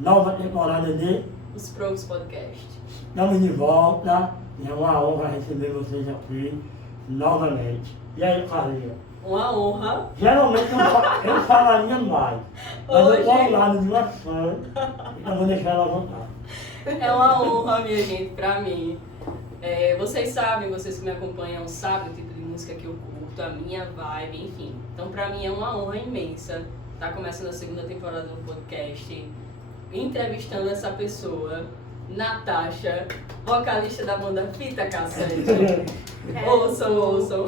nova temporada de Os Pros Podcast. Estamos de volta. É uma honra receber vocês aqui novamente. E aí, Carlinha? Uma honra. Geralmente eu falaria mais, mas eu tô ao lado de uma fã, então vou deixar ela à vontade. É uma honra, minha gente, pra mim. Vocês sabem, vocês que me acompanham sabem o tipo de música que eu curto, a minha vibe, enfim. Então pra mim é uma honra imensa estar começando a segunda temporada do podcast, entrevistando essa pessoa, Natasha, vocalista da banda Fita Cassete. Ouçam.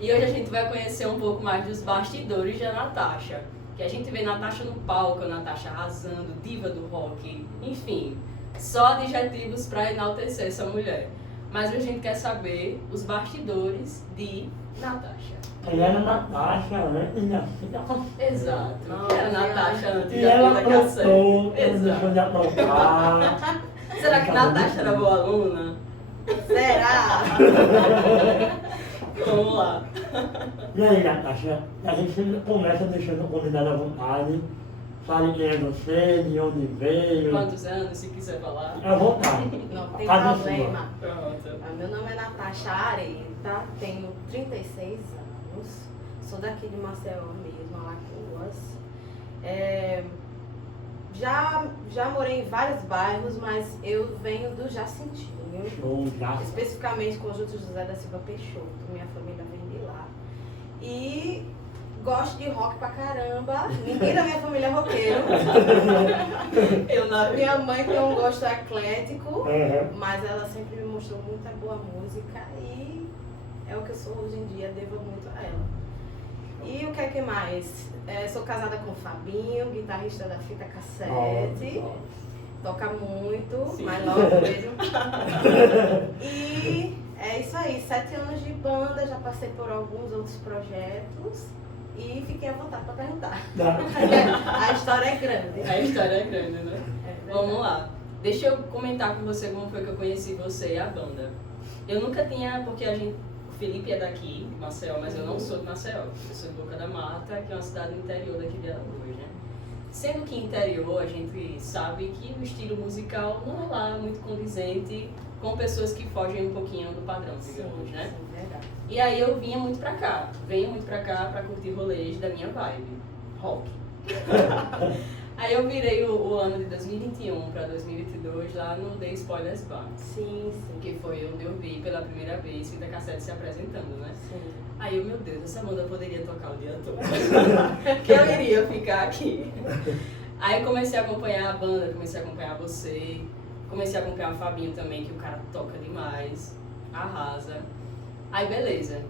E hoje a gente vai conhecer um pouco mais dos bastidores da Natasha. Que a gente vê Natasha no palco, a Natasha arrasando, diva do rock, enfim. Só adjetivos para enaltecer essa mulher. Mas a gente quer saber os bastidores de Natasha. Ela era Natasha antes da Fita Cassete. Exato. Que era Natasha antes E da ela Fita Cassete. aprontou, ela Exato. deixou de aprontar. Será que Natasha era boa aluna? Será? Vamos lá. E aí, Natasha, a gente sempre começa deixando o convidado à vontade. Fale quem é você, de onde veio. Quantos anos, se quiser falar? À vontade. Não tem Casa é problema. Pronto. Meu nome é Natasha Areta, tenho 36 anos, sou daqui de Maceió mesmo, Alagoas. Já morei em vários bairros, mas eu venho do Jacintinho, Show, já. especificamente Conjunto José da Silva Peixoto, minha família vem de lá. E gosto de rock pra caramba, ninguém da minha família é roqueiro. Eu na Minha mãe tem um gosto eclético, Uhum. mas ela sempre me mostrou muita boa música e é o que eu sou hoje em dia, devo muito a ela. E o que é que mais? Sou casada com o Fabinho, guitarrista da Fita Cassete, toca muito, Sim. mas logo mesmo. E é isso aí, 7 anos de banda, já passei por alguns outros projetos e fiquei à vontade para perguntar. A história é grande. A história é grande, né? É Vamos lá. Deixa eu comentar com você como foi que eu conheci você e a banda. Eu nunca tinha, porque o Felipe é daqui, de Maceió, mas eu não sou de Maceió. Eu sou de Boca da Mata, que é uma cidade do interior daqui de Alagoas, né? Sendo que interior, a gente sabe que o estilo musical não é lá muito condizente com pessoas que fogem um pouquinho do padrão, digamos, né? Sim, verdade. E aí eu venho muito pra cá pra curtir rolês da minha vibe, rock. Aí eu virei o ano de 2021 pra 2022 lá no The Spoilers Bar, Sim, sim. que foi onde eu vi pela primeira vez Fita Cassete se apresentando, né? Sim. Aí eu, meu Deus, essa banda poderia tocar o dia todo, que eu iria ficar aqui. Aí eu comecei a acompanhar a banda, comecei a acompanhar você, comecei a acompanhar o Fabinho também, que o cara toca demais, arrasa. Aí beleza,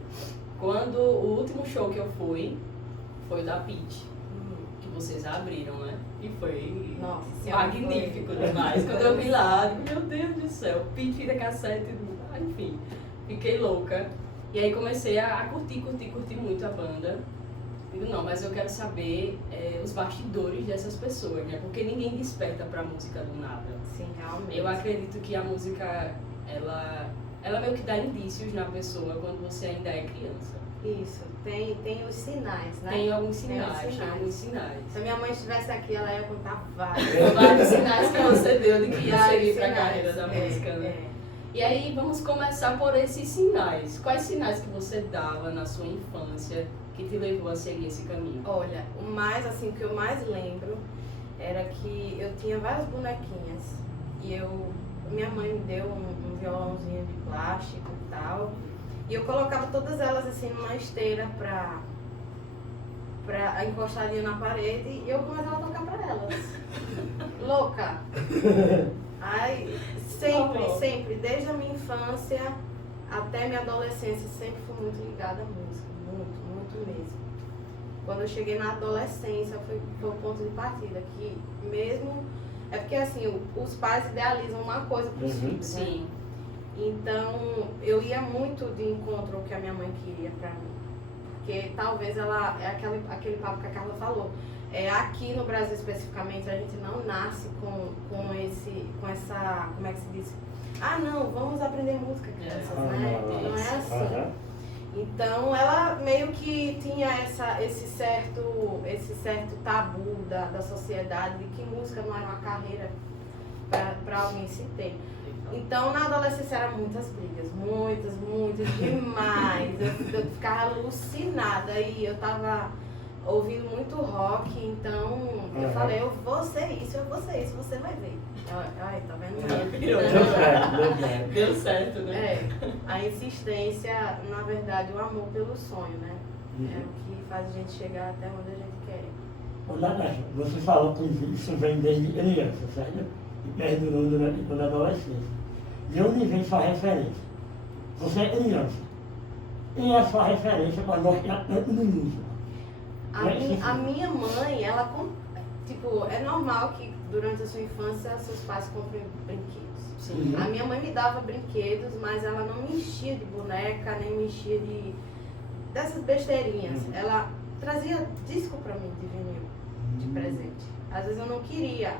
quando o último show que eu fui, foi o da Pitty, que vocês abriram, né? E foi Nossa Senhora, magnífico demais. Quando eu vi lá, eu digo, meu Deus do céu, Pitty, Fita Cassete, enfim, fiquei louca. E aí comecei a curtir muito a banda. Digo, não, mas eu quero saber os bastidores dessas pessoas, né? Porque ninguém desperta pra música do nada. Sim, realmente. Eu acredito que a música, ela meio que dá indícios na pessoa quando você ainda é criança. Isso, tem os sinais, né? Tem alguns Tem os sinais, tem alguns sinais. Se a minha mãe estivesse aqui, ela ia contar vários. Vários sinais que você deu de que ia Vários seguir pra sinais, carreira da música, né? é. E aí vamos começar por esses sinais. Quais sinais que você dava na sua infância que te levou a seguir esse caminho? Olha, o que eu mais lembro era que eu tinha várias bonequinhas e minha mãe me deu um violãozinho de plástico e tal. E eu colocava todas elas assim numa esteira pra encostadinha na parede e eu começava a tocar pra elas. Louca! Ai, sempre, desde a minha infância até minha adolescência, sempre fui muito ligada à música, muito mesmo. Quando eu cheguei na adolescência, foi o ponto de partida, que mesmo, é porque assim, os pais idealizam uma coisa para os filhos, né? Sim. Então, eu ia muito de encontro ao que a minha mãe queria pra mim, porque talvez ela, é aquele papo que a Carla falou, aqui no Brasil especificamente, a gente não nasce com essa, como é que se diz? Ah, não, vamos aprender música, crianças, né? Não é assim. Então ela meio que tinha esse certo tabu da sociedade de que música não era uma carreira para alguém se ter. Então na adolescência eram muitas brigas, muitas, demais. Eu ficava alucinada e eu tava ouvindo muito rock, então eu falei, eu vou ser isso, você vai ver. Ai, tá vendo? Deu certo, né? É, a insistência, na verdade, o amor pelo sonho, né? É o que faz a gente chegar até onde a gente quer. Ô, Natasha, você falou que isso vem desde criança, certo? E perdurou durante toda a adolescência. De onde vem sua referência? Você é criança. E a sua referência para gostar tanto de música? A minha mãe, ela, tipo, é normal que durante a sua infância seus pais comprem brinquedos. Sim. A minha mãe me dava brinquedos, mas ela não me enchia de boneca, nem me enchia dessas besteirinhas. Ela trazia disco pra mim de vinil, de presente. Às vezes eu não queria.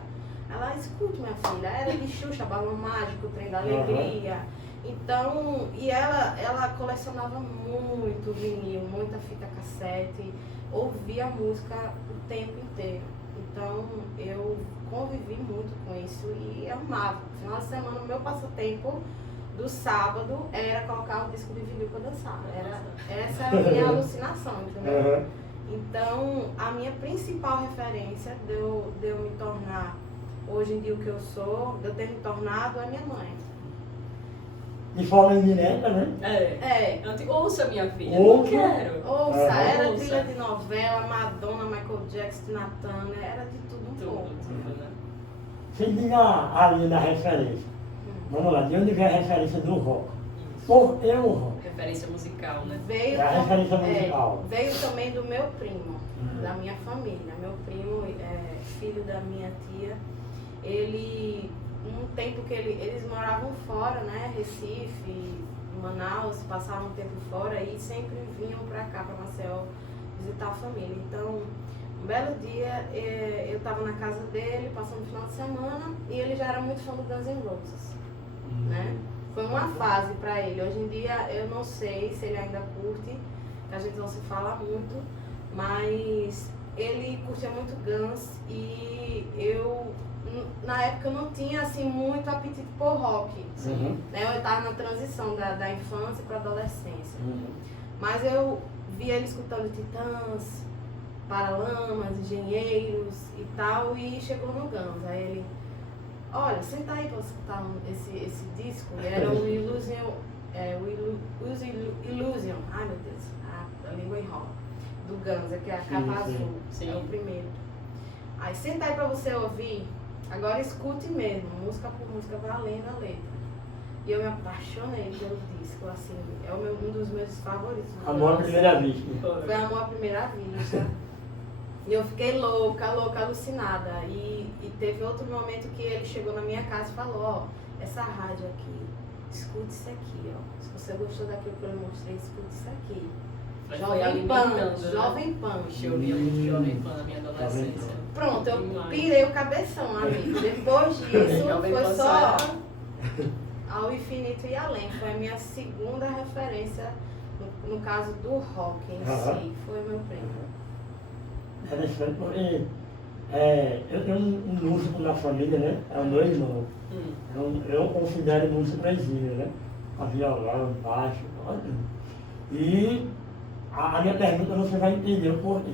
Ela, escute minha filha, era de Xuxa, Balão Mágico, Trem da Alegria. Então, e ela colecionava muito vinil, muita fita cassete, ouvia música o tempo inteiro. Então, eu convivi muito com isso e amava. No final de semana, o meu passatempo do sábado era colocar o disco de vinil para dançar. Essa era a minha alucinação, entendeu? Então, a minha principal referência de eu me tornar hoje em dia o que eu sou, de eu ter me tornado, é minha mãe. De forma indireta, né? Ouça, minha filha. Ouça. Não quero. Ouça, era Ouça. trilha de novela, Madonna, Michael Jackson, Tina Turner, era de tudo um pouco. Tudo, né? Você diga a linha da referência. Vamos lá, de onde vem a referência do rock? Por que o rock? Referência musical, né? Veio, É a referência musical. veio também do meu primo, da minha família. Meu primo, filho da minha tia, ele, um tempo que eles moravam fora, né? Recife, Manaus, passavam um tempo fora e sempre vinham pra cá, pra Maceió, visitar a família. Então, um belo dia, eu estava na casa dele, passando o final de semana, e ele já era muito fã do Guns N' Roses, né? Foi uma fase para ele. Hoje em dia, eu não sei se ele ainda curte, que a gente não se fala muito, mas ele curtia muito Guns e eu, na época, não tinha assim muito apetite por rock. Né? Eu estava na transição da infância para a adolescência. Mas eu via ele escutando Titãs, Paralamas, Engenheiros e tal, e chegou no Guns. Aí ele, olha, senta aí para escutar esse disco. E era o Illusion, Illusion, ai meu Deus, a língua enrola, do Guns, que é a capa azul, é o primeiro. Aí senta aí para você ouvir, agora escute mesmo, música por música, valendo a letra. E eu me apaixonei pelo disco, assim, é um dos meus favoritos. Amor à primeira vista. Foi amor à primeira vista. E eu fiquei louca, alucinada. E teve outro momento que ele chegou na minha casa e falou, ó, essa rádio aqui, escute isso aqui, ó. Se você gostou daquilo que eu lhe mostrei, escute isso aqui. Jovem Pan. Eu ouvia muito Jovem Pan na minha adolescência. Pronto, eu pirei o cabeção, amigo. Depois disso, foi só ao infinito e além. Foi a minha segunda referência, no caso do rock em si. Foi meu primo. Interessante, porque eu tenho um músico na família, né? É o meu irmão. Eu considero músico exímio, né? Com violão, baixo, tudo. E a minha pergunta você vai entender o porquê.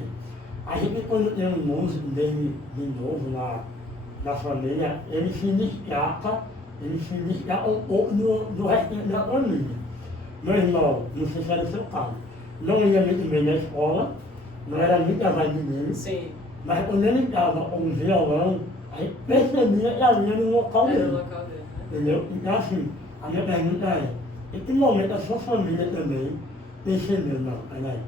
A gente, quando tem um músico dele de novo na família, ele se destaca um pouco do resto da família. Meu irmão, não sei se era o seu caso, não ia muito bem na escola, não era muito a vibe dele. Sim. Mas quando ele estava com o violão, aí percebia que ali era o local dele. Era o local dele, né? Entendeu? Então assim, a minha pergunta é, em que momento a sua família também percebeu, não, peraí,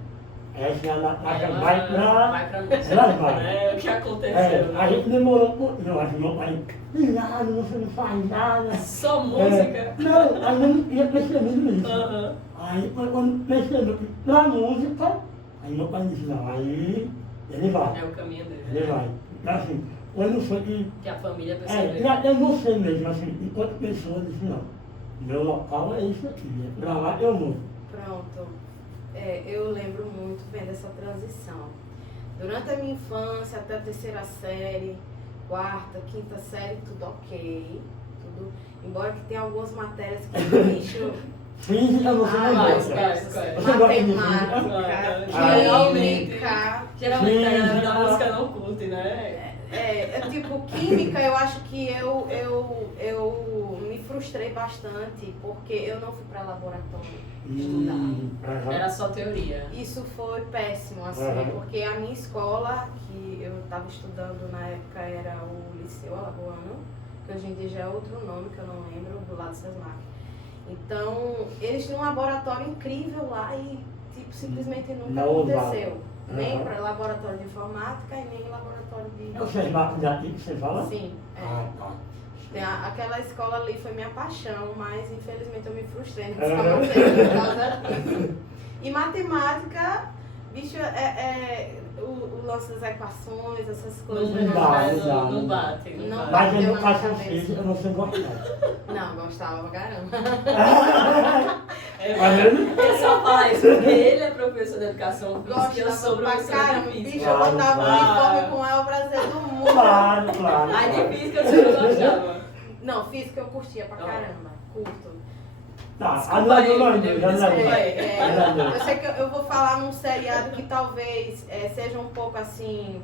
essa é a Natasha, vai pra música. Ela vai. É o que aconteceu. A gente demorou um pouquinho, eu acho, meu pai, cuidado, você não faz nada. Só música? Não, aí eu não tinha percebido isso. Aí quando percebeu que pra música, aí meu pai disse, não, aí ele vai. É o caminho dele. Ele vai. Então assim, quando foi que a família percebeu. e até você mesmo, assim, enquanto pessoa, disse, não, meu local é isso aqui, pra lá eu vou. Pronto. eu lembro muito bem dessa transição. Durante a minha infância, até a terceira série, quarta, quinta série, tudo ok. Tudo, embora que tenha algumas matérias que bicho. Física você não gosta. Você gosta de Matemática, química. Geralmente a galera da música não curte, né? Tipo, química eu acho que eu me frustrei bastante porque eu não fui para laboratório estudar. Era só teoria. Isso foi péssimo, assim, porque a minha escola, que eu estava estudando na época, era o Liceu Alagoano, que hoje em dia já é outro nome, que eu não lembro, do lado das máquinas. Então, eles tinham um laboratório incrível lá e, tipo, simplesmente nunca aconteceu. Nem para laboratório de informática e nem laboratório de... É o SESMAC daqui que você fala? Sim, aquela escola ali foi minha paixão, mas infelizmente eu me frustrei nessa matéria por causa disso. E matemática, bicho, o lance das equações, essas coisas. Não bate. Mas eu não faço física, eu não sei gostar. Não, gostava pra caramba. Ele só fala isso porque ele é professor de educação física e eu sou Gostava pra professora caramba. de Bicho, física. eu botava o uniforme com o maior prazer do mundo. Claro. Aí de física você não gostava. Não, física eu curtia pra caramba. Curto. Tá, Eu sei que eu vou falar num seriado que talvez seja um pouco assim,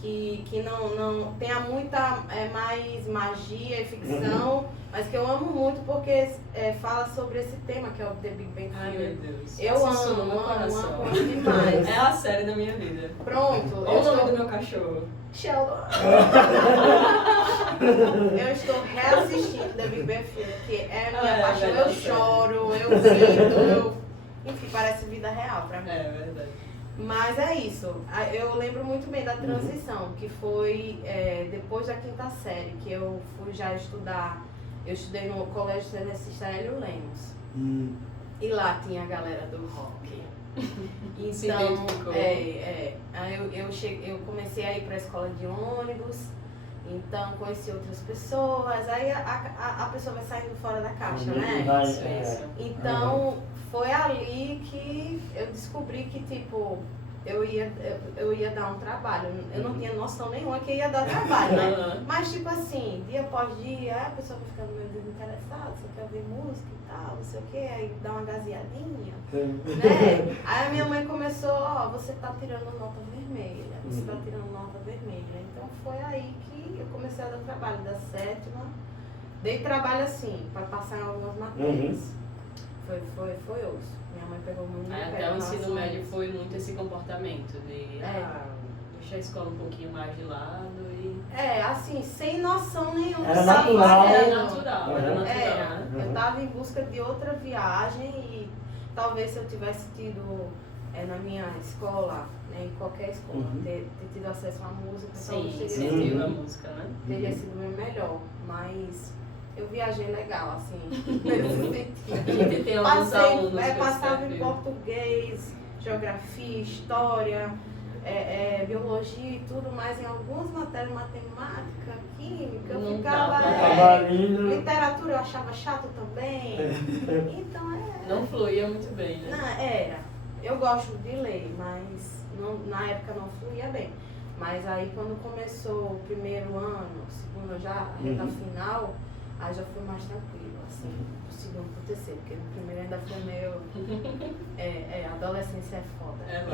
que não tenha muita mais magia e ficção, mas que eu amo muito porque fala sobre esse tema que é o The Big Bang Theory. Ai, meu Deus. Eu amo demais. É a série da minha vida. Pronto. Olha o nome do meu cachorro. Sheldon. Eu estou reassistindo The Big Bang Theory, que é a minha paixão. Eu choro, eu sinto, enfim, parece vida real pra mim. É verdade. Mas é isso. Eu lembro muito bem da transição, que foi depois da quinta série, que eu fui já estudar. Eu estudei no Colégio Tenecista Hélio Lemos. E lá tinha a galera do rock. Então, eu comecei a ir para a escola de ônibus, então conheci outras pessoas, aí a pessoa vai saindo fora da caixa, né? Então, foi ali que eu descobri que, tipo, eu ia dar um trabalho. Eu não tinha noção nenhuma que ia dar trabalho, né? Mas, tipo assim, dia após dia, a pessoa vai ficando meio desinteressada, você quer ouvir música e tal, não sei o quê, aí dá uma gazeadinha, né? Aí a minha mãe começou, você tá tirando nota vermelha, você tá tirando nota vermelha. Então, foi aí que eu comecei a dar trabalho, da sétima. Dei trabalho, assim, para passar em algumas matérias. Foi osso. Minha mãe pegou muito. Até o ensino médio foi muito esse comportamento de deixar a escola um pouquinho mais de lado e... assim, sem noção nenhuma. Era natural. Era natural, né? Eu tava em busca de outra viagem e talvez se eu tivesse tido na minha escola, né, em qualquer escola, ter tido acesso à música, Sim, a música, né? Teria sido meu melhor, mas eu viajei legal, assim, nesse sentido. Tem alguns alunos que passava em português, geografia, história, biologia e tudo, mas em algumas matérias, matemática, química, eu ficava... literatura eu achava chato também. Então não fluía muito bem, né? Não, eu gosto de ler, mas na época não fluía bem. Mas aí quando começou o primeiro ano, o segundo já, reta final, aí já foi mais tranquilo, assim, do segundo pro terceiro, porque no primeiro ainda foi meio... a adolescência é foda. É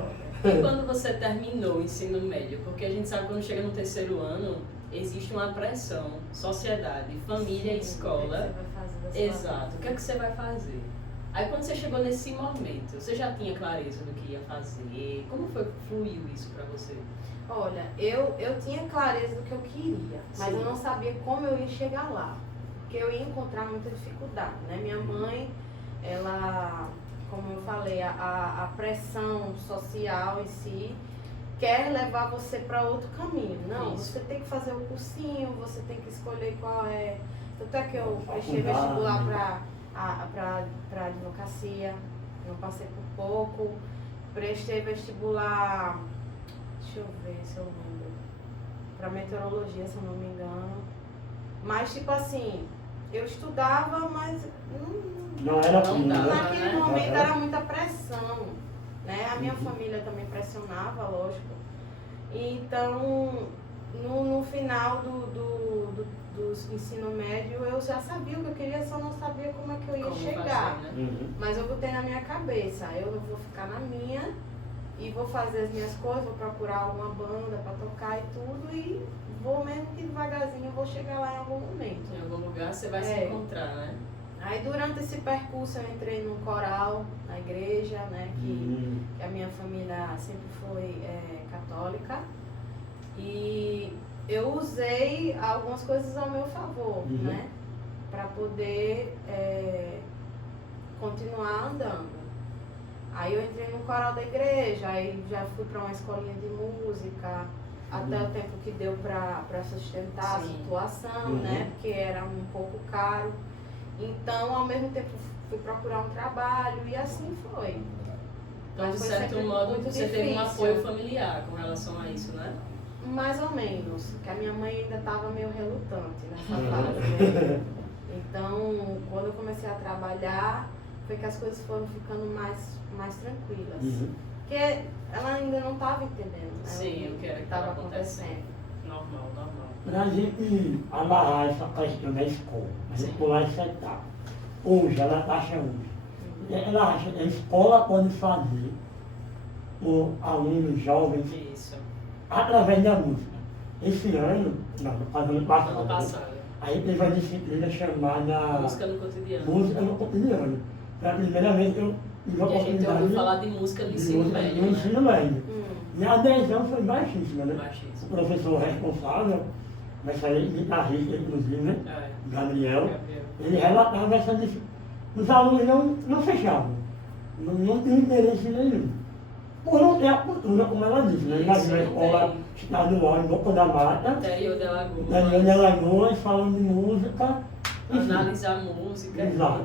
foda. E quando você terminou o ensino médio? Porque a gente sabe que quando chega no terceiro ano, existe uma pressão, sociedade, família e escola. Exato. O que é que você vai fazer? Aí quando você chegou nesse momento, você já tinha clareza do que ia fazer? Como foi que fluiu isso pra você? Olha, eu tinha clareza do que eu queria, mas eu não sabia como eu ia chegar lá. Porque eu ia encontrar muita dificuldade, né? Minha mãe, ela, como eu falei, a pressão social em si quer levar você para outro caminho. Não, você tem que fazer o cursinho, você tem que escolher qual é... Tanto é que eu prestei vestibular para advocacia, não passei por pouco. Prestei vestibular, deixa eu ver se eu lembro, para meteorologia, se eu não me engano. Mas, tipo assim, Eu estudava, mas Não era Não assim, dá. né? naquele né? momento Aham. era muita pressão, né? A minha família também pressionava, lógico. Então, no final do ensino médio, eu já sabia o que eu queria, só não sabia como é que eu ia Como chegar. fazer, né? Uhum. Mas eu botei na minha cabeça, eu vou ficar na minha e vou fazer as minhas coisas, vou procurar alguma banda para tocar e tudo, e vou mesmo que devagarzinho, eu vou chegar lá em algum momento. Em algum lugar você vai se encontrar, né? Aí durante esse percurso eu entrei num coral na igreja, né, que a minha família sempre foi católica, e eu usei algumas coisas ao meu favor, né, para poder continuar andando. Aí eu entrei no coral da igreja, aí já fui para uma escolinha de música, até o tempo que deu para sustentar Sim. a situação, né, porque era um pouco caro. Então, ao mesmo tempo, fui procurar um trabalho e assim foi. Então, de Mas foi certo sempre modo, muito você teve um difícil. apoio familiar com relação a isso, né? Mais ou menos, porque a minha mãe ainda estava meio relutante nessa Uhum. fase, né? Então, quando eu comecei a trabalhar, foi que as coisas foram ficando mais tranquilas. Uhum. Porque ela ainda não estava entendendo, né? Sim, o que era que estava acontecendo. Normal, normal. Para a gente amarrar essa questão da escola, a gente Sim. pular essa etapa. Hoje, ela acha hoje. Ela acha que a escola pode fazer o aluno jovem Isso. através da música. Esse ano, não, ano passado, Ano passado. aí teve uma disciplina chamada Música no cotidiano. Música no Cotidiano. Pela primeira vez eu tive a E a gente oportunidade ouviu falar de música no de ensino música médio, no né? ensino médio. E a adesão foi baixíssima, né? O Baixíssimo. professor responsável, mas aí guitarrista inclusive, né? Gabriel, Gabriel. ele relatava essa disciplina. Os alunos não fechavam, não tinham interesse nenhum. Por não ter a cultura, como ela disse, né? Imagina a Isso, escola tem. estadual em Boca da Mata, Interior de Alagoas. Daniel de Alagoas, falando de música. enfim. Analisar música. Exato.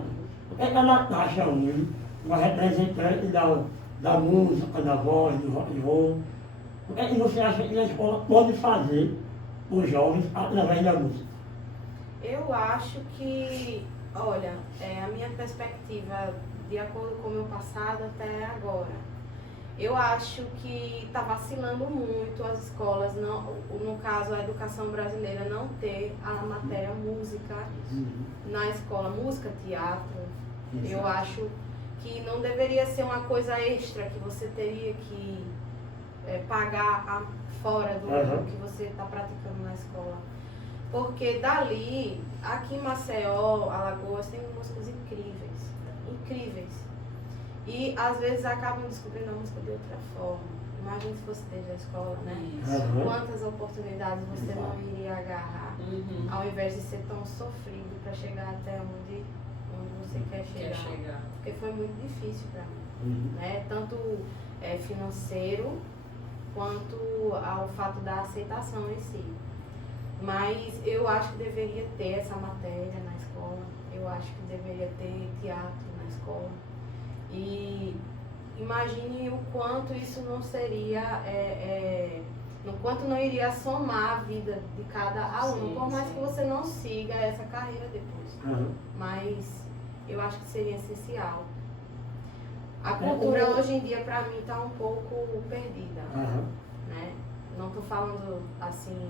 O que é que a Natasha hoje, uma representante da música, da voz, do rock and roll, o que é que você acha que a escola pode fazer os jovens através da música? Eu acho que, olha, a minha perspectiva, de acordo com o meu passado até agora, eu acho que está vacilando muito as escolas, não, no caso a educação brasileira, não ter a matéria música na escola, música, teatro. Eu acho que não deveria ser uma coisa extra que você teria que pagar fora do que você está praticando na escola. Porque dali, aqui em Maceió, Alagoas, tem músicas incríveis, incríveis. E às vezes acabam descobrindo a música de outra forma. Imagina se fosse desde a escola, né? Isso. Quantas oportunidades você não iria agarrar, ao invés de ser tão sofrido para chegar até onde você quer chegar. Porque foi muito difícil para mim, né? Tanto financeiro quanto ao fato da aceitação em si. Mas eu acho que deveria ter essa matéria na escola, eu acho que deveria ter teatro na escola. E imagine o quanto isso não seria, no quanto não iria somar a vida de cada aluno, Sim, por mais sim. que você não siga essa carreira depois. Mas eu acho que seria essencial. A cultura hoje em dia, para mim, está um pouco perdida, né? Não estou falando assim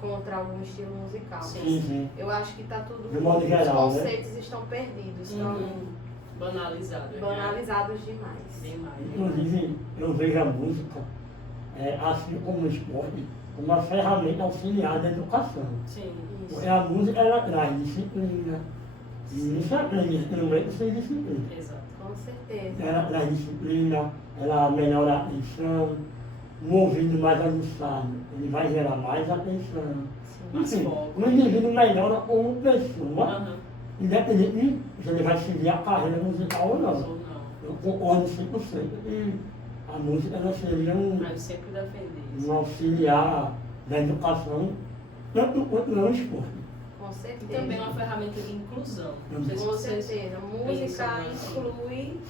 contra algum estilo musical. Sim. Eu acho que está tudo, De modo geral, os né? conceitos estão perdidos, estão Banalizado. banalizados demais. Demais. Inclusive, eu vejo a música, assim como o esporte, como uma ferramenta auxiliar da educação. Sim. Isso. Porque a música, ela traz disciplina. E não se aprende instrumento sem disciplina. Exato. Com certeza. Ela traz disciplina, ela melhora a atenção, um ouvido mais aguçado, ele vai gerar mais atenção. Mais Enfim, foco. o indivíduo melhora como pessoa, Aham. independente de se ele vai seguir a carreira musical ou não. Ou não. Eu concordo 100% que a música ela seria Mas eu sempre defendi isso. um auxiliar da educação, tanto quanto no esporte. Com E certeza. também uma ferramenta de inclusão. Não sei se Com vocês certeza. Música pensam assim. inclui,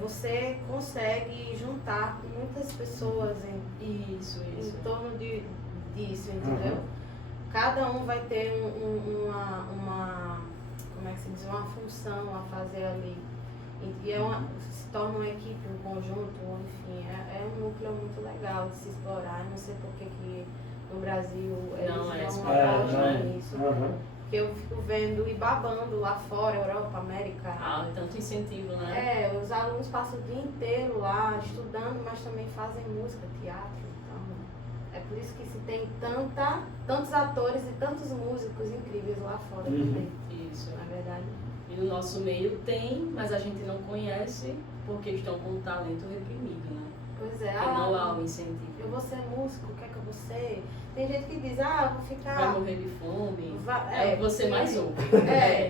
você consegue juntar muitas pessoas em Isso. torno disso, entendeu? cada um vai ter como é que se diz, uma função a fazer ali. E se torna uma equipe, um conjunto, enfim, é um núcleo muito legal de se explorar. Eu não sei por que no Brasil eles não apostam nisso. Porque eu fico vendo e babando lá fora, Europa, América. Tanto incentivo, né? Os alunos passam o dia inteiro lá estudando, mas também fazem música, teatro. Então, é por isso que se tem tantos atores e tantos músicos incríveis lá fora também. Isso. Na verdade. E no nosso meio tem, mas a gente não conhece porque estão com o talento reprimido, né? Pois é. Porque não há o incentivo. Eu vou ser músico, o que é que eu vou ser? Tem gente que diz, eu vou ficar... Vai morrer de fome. É o que você mais ouve.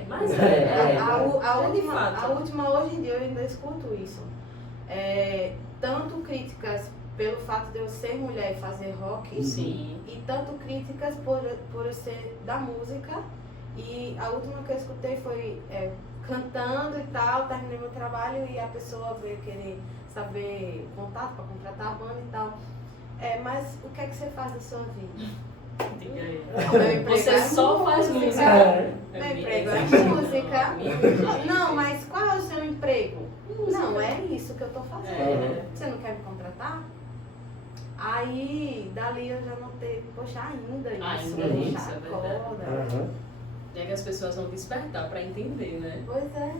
Mas A última, hoje em dia, eu ainda escuto isso. Tanto críticas pelo fato de eu ser mulher e fazer rock. Sim. E tanto críticas por eu ser da música. E a última que eu escutei foi cantando e tal, terminei meu trabalho e a pessoa veio querer saber contato para contratar a banda e tal. Mas o que é que você faz da sua vida? Diga aí. Você só faz música. Meu emprego é música. Não, mas qual é o seu emprego? Música. Não, é isso que eu tô fazendo. Você não quer me contratar? Aí, dali eu já notei, poxa, ainda isso, isso é verdade. É que as pessoas vão despertar para entender, né? Pois é.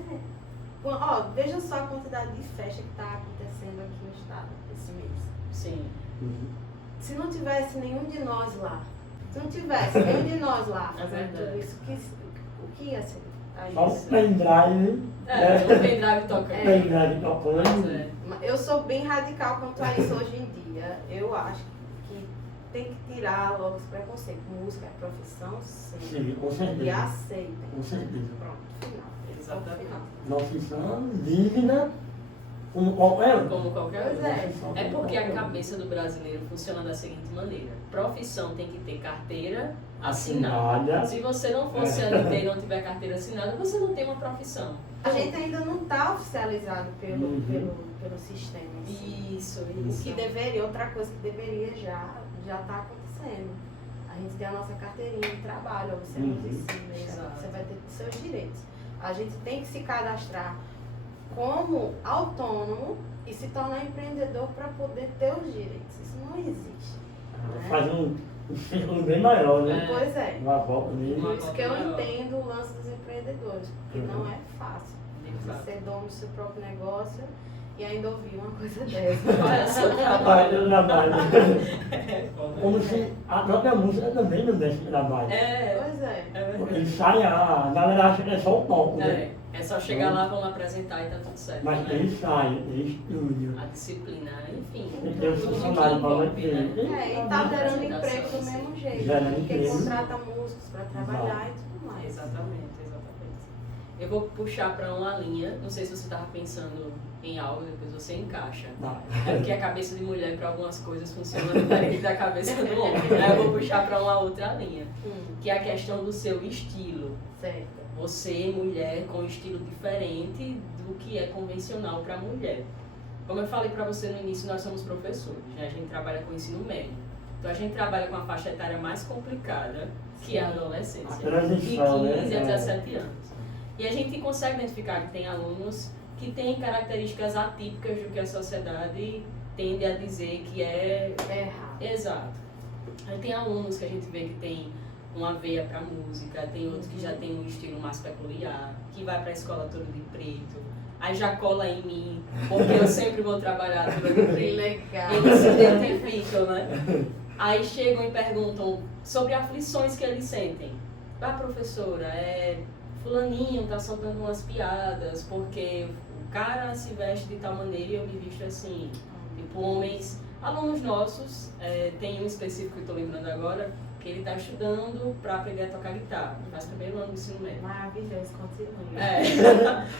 Veja só a quantidade de festa que está acontecendo aqui no estado esse mês. Sim. Se não tivesse nenhum de nós lá fazendo tudo isso, o que ia ser? Só o pendrive. O pendrive tocando. Eu sou bem radical quanto a isso hoje em dia. Eu acho que tem que tirar logo esse preconceito. Música é profissão, sim. Com certeza. E aceitem. Com certeza. Pronto, final. Exatamente. Profissão digna, como qualquer Como qualquer Pois é. É porque a cabeça do brasileiro funciona da seguinte maneira: profissão tem que ter carteira assinada. Se você não for CLT e não tiver carteira assinada, você não tem uma profissão. A gente ainda não está oficializado pelo sistema. Isso. O que deveria, outra coisa que deveria já está acontecendo. A gente tem a nossa carteirinha de trabalho, você é musicista, você vai ter seus direitos. A gente tem que se cadastrar como autônomo e se tornar empreendedor para poder ter os direitos. Isso não existe. Faz um círculo bem maior, né? Pois é. Uma volta mesmo. Por isso que eu entendo o lance dos empreendedores, porque não é fácil. Você ser dono do seu próprio negócio e ainda ouvir uma coisa dessa. Olha só, Trabalho. Como se a própria música também não desse trabalho. Pois é. Ele sai, a galera acha que é só o palco, né? É só chegar lá, vamos apresentar e tá tudo certo. Mas né? ele sai, ele estuda. A disciplina, enfim. Ele tem o funcionário para manter. E tá gerando emprego do mesmo jeito. Porque contrata músicos para trabalhar e tudo mais. Exatamente. Eu vou puxar para uma linha, não sei se você estava pensando em algo, depois você encaixa. É porque a cabeça de mulher para algumas coisas funciona diferente da cabeça do homem. Aí eu vou puxar para uma outra linha, que é a questão do seu estilo. Certo. Você, mulher, com um estilo diferente do que é convencional para mulher. Como eu falei para você no início, nós somos professores, né? A gente trabalha com ensino médio. Então a gente trabalha com a faixa etária mais complicada, que é a adolescência, de 15 a 17 anos. E a gente consegue identificar que tem alunos que têm características atípicas do que a sociedade tende a dizer que é errado. Exato. Aí tem alunos que a gente vê que tem uma veia para música, tem outros que já tem um estilo mais peculiar, que vai para a escola todo de preto, aí já cola em mim, porque eu sempre vou trabalhar todo de preto. Que legal. Eles se identificam, né? Aí chegam e perguntam sobre aflições que eles sentem. Professora, fulaninho tá soltando umas piadas, porque o cara se veste de tal maneira e eu me visto assim. Tipo, homens, alunos nossos, tem um específico que eu tô lembrando agora, que ele está estudando para aprender a tocar guitarra. Ele faz primeiro ano do ensino médio. Maravilhoso, continue.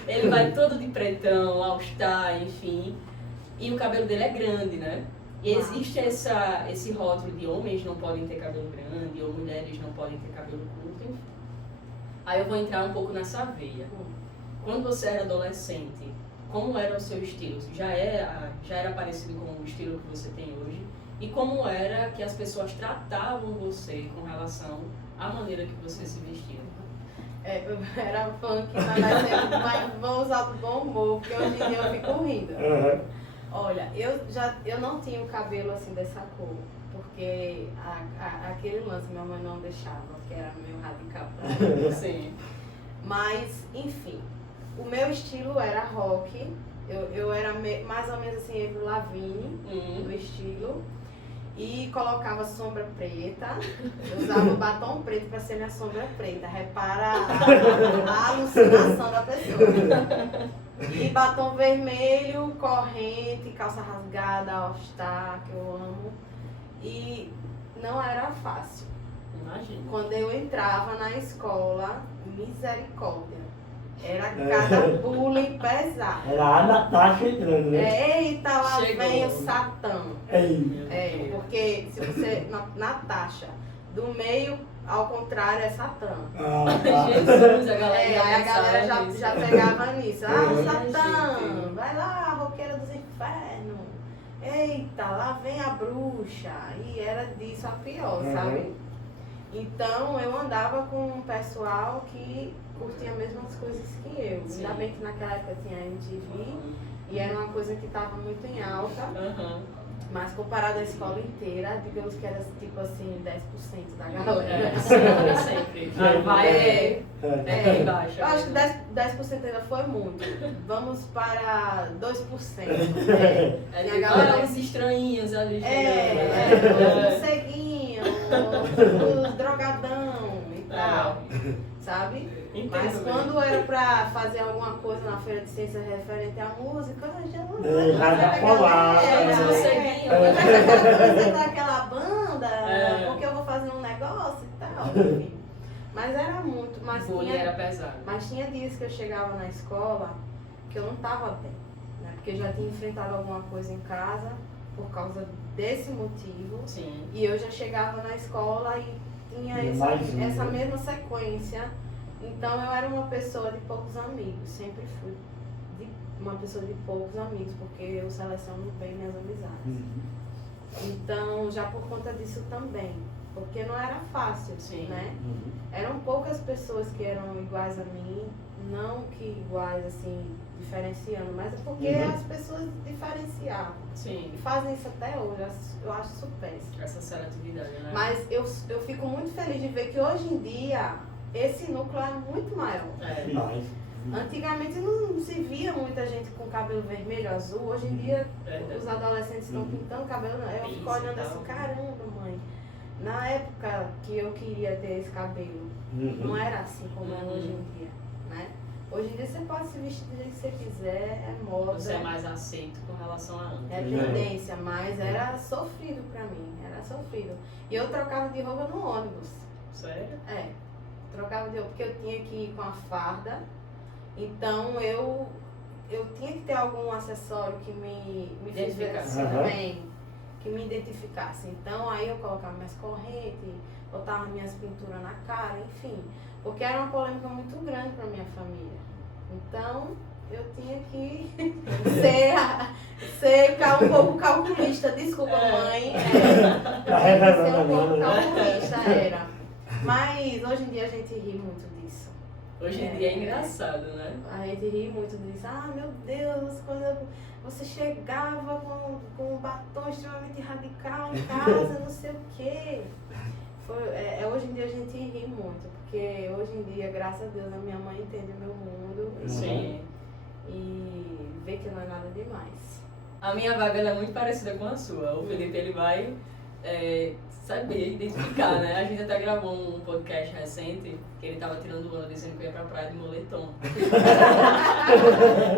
Ele vai todo de pretão, all-star, enfim. E o cabelo dele é grande, né? E existe esse rótulo de homens não podem ter cabelo grande, ou mulheres não podem ter cabelo curto, enfim. Aí eu vou entrar um pouco nessa veia. Quando você era adolescente, como era o seu estilo? Já era parecido com o estilo que você tem hoje? E como era que as pessoas tratavam você com relação à maneira que você se vestia? Eu era funk, mas vou usar do bom humor, porque hoje em dia eu fico rindo. Uhum. Olha, eu não tinha o cabelo assim dessa cor, porque aquele lance minha mãe não deixava, que era meio radical. Sim. Mas, enfim, o meu estilo era rock, eu era mais ou menos assim, Avril Lavigne, do estilo. E colocava sombra preta, eu usava batom preto para ser minha sombra preta. Repara a alucinação da pessoa. E batom vermelho, corrente, calça rasgada, all-star, que eu amo. E não era fácil. Imagina. Quando eu entrava na escola, misericórdia. Era cada bullying pesado. Era a Natasha entrando, né? Eita, lá Chegou. vem o Satã. Ei. Porque se você, Natasha, do meio ao contrário é Satã. Jesus, a galera Aí a galera já pegava nisso. Ah, o Satã, vai lá, roqueira dos infernos. Eita, lá vem a bruxa. E era disso a pior, sabe? Então eu andava com um pessoal que curtia as mesmas coisas que eu. Sim. Ainda bem que naquela época tinha MTV e era uma coisa que estava muito em alta. Mas comparado à escola inteira, digamos que era tipo assim, 10% da galera. Sempre. Vai embaixo. Eu acho que 10% ainda foi muito. Vamos para 2%. Tem a galera. Os estranhinhos ali. Os ceguinhos, os drogadão e tal. Sabe? Mas quando era pra fazer alguma coisa na feira de ciências referente à música, eu já não você daquela banda, porque eu vou fazer um negócio e tal. Enfim. Mas era muito, Era pesado. mas tinha dias que eu chegava na escola que eu não estava bem, né? Porque eu já tinha enfrentado alguma coisa em casa por causa desse motivo. Sim. E eu já chegava na escola e tinha essa mesma sequência. Então eu era uma pessoa de poucos amigos, sempre fui uma pessoa de poucos amigos, porque eu seleciono bem minhas amizades. Então, já por conta disso também, porque não era fácil, né? Eram poucas pessoas que eram iguais a mim, não que iguais assim, diferenciando, mas é porque as pessoas diferenciavam. Sim. E fazem isso até hoje, eu acho isso péssimo. Essa seletividade, né? Mas eu fico muito feliz de ver que hoje em dia esse núcleo é muito maior. Antigamente não se via muita gente com cabelo vermelho, azul. Hoje em dia os adolescentes estão pintando cabelo. Eu fico olhando assim, caramba, mãe. Na época que eu queria ter esse cabelo, não era assim como é hoje em dia, né? Hoje em dia você pode se vestir do jeito que você quiser, é moda. Você é mais aceito com relação a antes. É tendência, mas era sofrido pra mim, era sofrido. E eu trocava de roupa no ônibus. Sério? Trocava de roupa porque eu tinha que ir com a farda. Então eu tinha que ter algum acessório que me fizesse bem, que me identificasse. Então aí eu colocava minhas correntes, botava minhas pinturas na cara, enfim. Porque era uma polêmica muito grande para minha família. Então eu tinha que ser um pouco calculista. Desculpa, mãe. Ser um pouco calculista, era. Mas hoje em dia a gente ri muito disso. Hoje em dia é engraçado, né? A gente ri muito disso. Ah, meu Deus, quando você chegava com um batom extremamente radical em casa, não sei o quê. Hoje em dia a gente ri muito, porque hoje em dia, graças a Deus, a minha mãe entende o meu mundo. Sim. E vê que não é nada demais. A minha vibe ela é muito parecida com a sua. O Felipe ele vai saber identificar, né? A gente até gravou um podcast recente que ele tava tirando onda dizendo que eu ia pra praia de moletom.